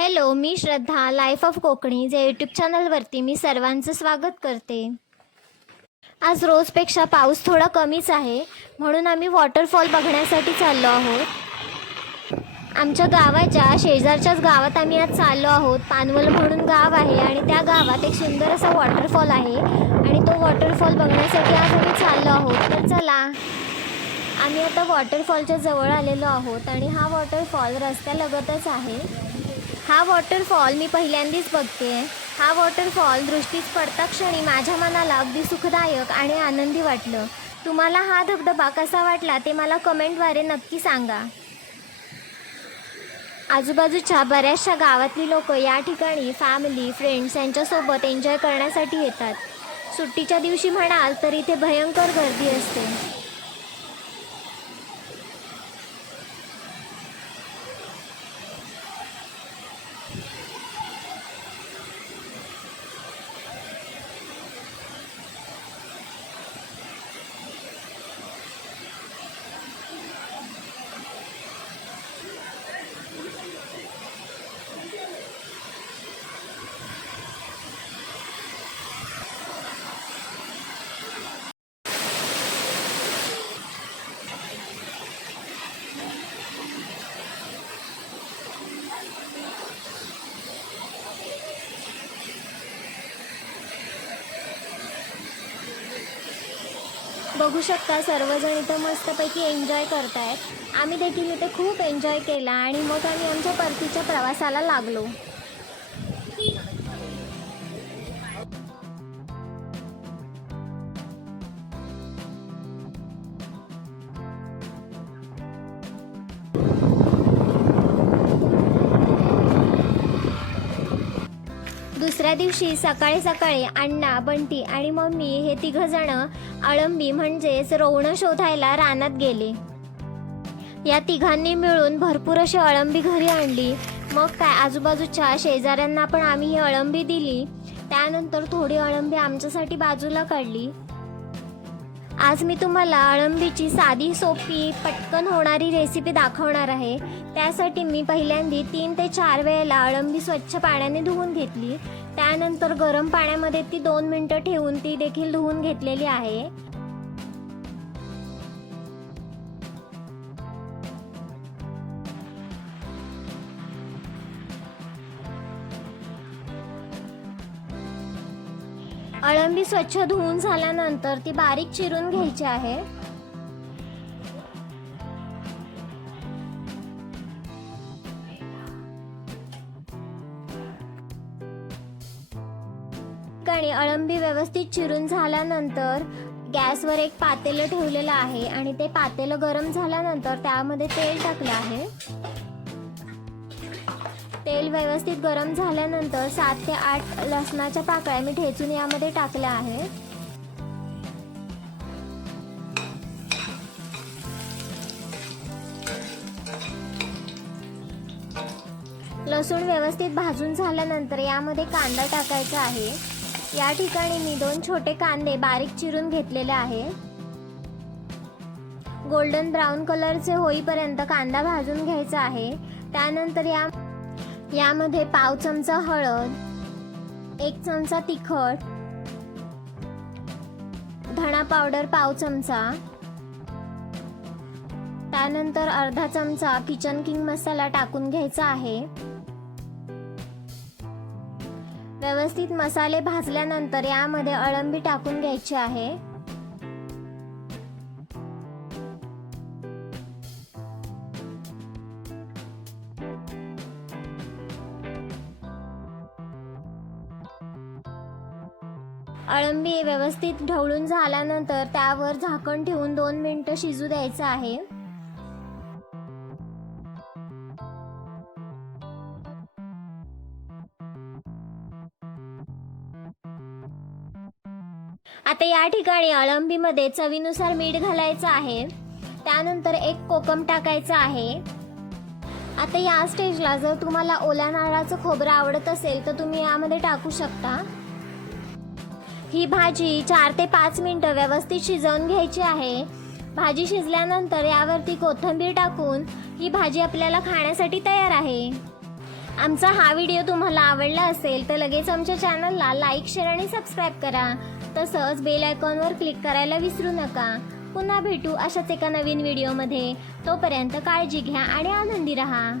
Hello, me Shraddha life of Konkani या YouTube चॅनलवरती मी सर्वांचं स्वागत करते. आज रोजपेक्षा पाऊस थोडा कमीच आहे, म्हणून आम्ही वॉटरफॉल बघण्यासाठी चाललो आहोत. आमच्या गावाच्या शेजारच्याच गावात आम्ही आज चाललो आहोत. पानवल म्हणून गाव आहे आणि त्या गावात एक सुंदर असा वॉटरफॉल आहे आणि तो वॉटरफॉल बघण्यासाठी आज आम्ही चाललो आहोत. तर चला, आम्ही आता वॉटरफॉलच्या जवळ आलेलो आहोत आणि हा वॉटरफॉल रस्त्यालगतच आहे. हा वॉटरफॉल मी पहिल्यांदाच बघते. हा वॉटरफॉल दृष्टीस पडता क्षणी माझ्या मनाला अगदी सुखदायक आणि आनंदी वाटलं. तुम्हाला हा धबधबा कसा वाटला ते मला कमेंटद्वारे नक्की सांगा. आजूबाजूच्या बऱ्याचशा गावातली लोक या ठिकाणी फॅमिली फ्रेंड्स यांच्यासोबत एन्जॉय करण्यासाठी येतात. सुट्टीच्या दिवशी म्हणाल तर इथे भयंकर गर्दी असते. बघू शकता सर्वजण इथं मस्तपैकी एन्जॉय करतायत. आम्ही देखील इथे खूप एन्जॉय केला आणि मग आम्ही आमच्या परतीच्या प्रवासाला लागलो. दुसऱ्या दिवशी सकाळी सकाळी अण्णा, बंटी आणि मम्मी हे तिघजण अळंबी म्हणजेच रोवणं शोधायला रानात गेले. या तिघांनी मिळून भरपूर अशी अळंबी घरी आणली. मग काय, आजूबाजूच्या शेजाऱ्यांना पण आम्ही ही अळंबी दिली. त्यानंतर थोडी अळंबी आमच्यासाठी बाजूला काढली. आज मी तुम्हाला अळंबीची साधी सोपी पटकन होणारी रेसिपी दाखवणार आहे. त्यासाठी मी पहिल्यांदा 3 ते 4 वेळेला अळंबी स्वच्छ पाण्याने धुवून घेतली. त्यानंतर गरम पाण्यामध्ये ती 2 मिनिटं ठेवून ती देखील धुवून घेतलेली आहे. अळंबी स्वच्छ धुवून झाल्यानंतर ती बारीक चिरून घ्यायची आहे. आणि अळंबी व्यवस्थित चिरून झाल्यानंतर गॅसवर एक पातेलं ठेवलेलं आहे आणि ते पातेलं गरम झाल्यानंतर त्यामध्ये तेल टाकलं आहे. तेल व्यवस्थित गरम झाल्यानंतर 7 ते 8 लसणाच्या पाकळ्या मी ठेचून यामध्ये टाकल्या आहे. लसूण व्यवस्थित भाजून झाल्यानंतर यामध्ये कांदा टाकायचा आहे. या ठिकाणी मी 2 छोटे कांदे बारीक चिरून घेतलेले आहे. गोल्डन ब्राऊन कलरचे होईपर्यंत कांदा भाजून घ्यायचा आहे. त्यानंतर यामध्ये पाव चमचा हळद, 1 चमचा तिखट, धणा पावडर पाव चमचा, त्यानंतर अर्धा चमचा किचन किंग मसाला टाकून घ्यायचा आहे. व्यवस्थित मसाले भाजल्यानंतर यामध्ये अळंबी टाकून घ्यायची आहे. अळंबी व्यवस्थित ढवळून झाल्यानंतर त्यावर झाकण ठेवून 2 मिनिटं शिजू द्यायचं आहे. आता या ठिकाणी अळंबीमध्ये चवीनुसार मीठ घालायचं आहे. त्यानंतर 1 कोकम टाकायचं आहे. आता या स्टेजला जर तुम्हाला ओल्या नारळाचं खोबरं आवडत असेल तर तुम्ही यामध्ये टाकू शकता. ही भाजी 4 ते 5 मिनिटं व्यवस्थित शिजवून घ्यायची आहे. भाजी शिजल्यानंतर यावरती कोथिंबीर टाकून ही भाजी आपल्याला खाण्यासाठी तयार आहे. आमचा हा व्हिडिओ तुम्हाला आवडला असेल तर लगेच आमच्या चॅनलला लाईक, शेअर आणि सबस्क्राईब करा. तसंच बेल आयकॉनवर क्लिक करायला विसरू नका. पुन्हा भेटू अशाच एका नवीन व्हिडिओमध्ये. तोपर्यंत काळजी घ्या आणि आनंदी राहा.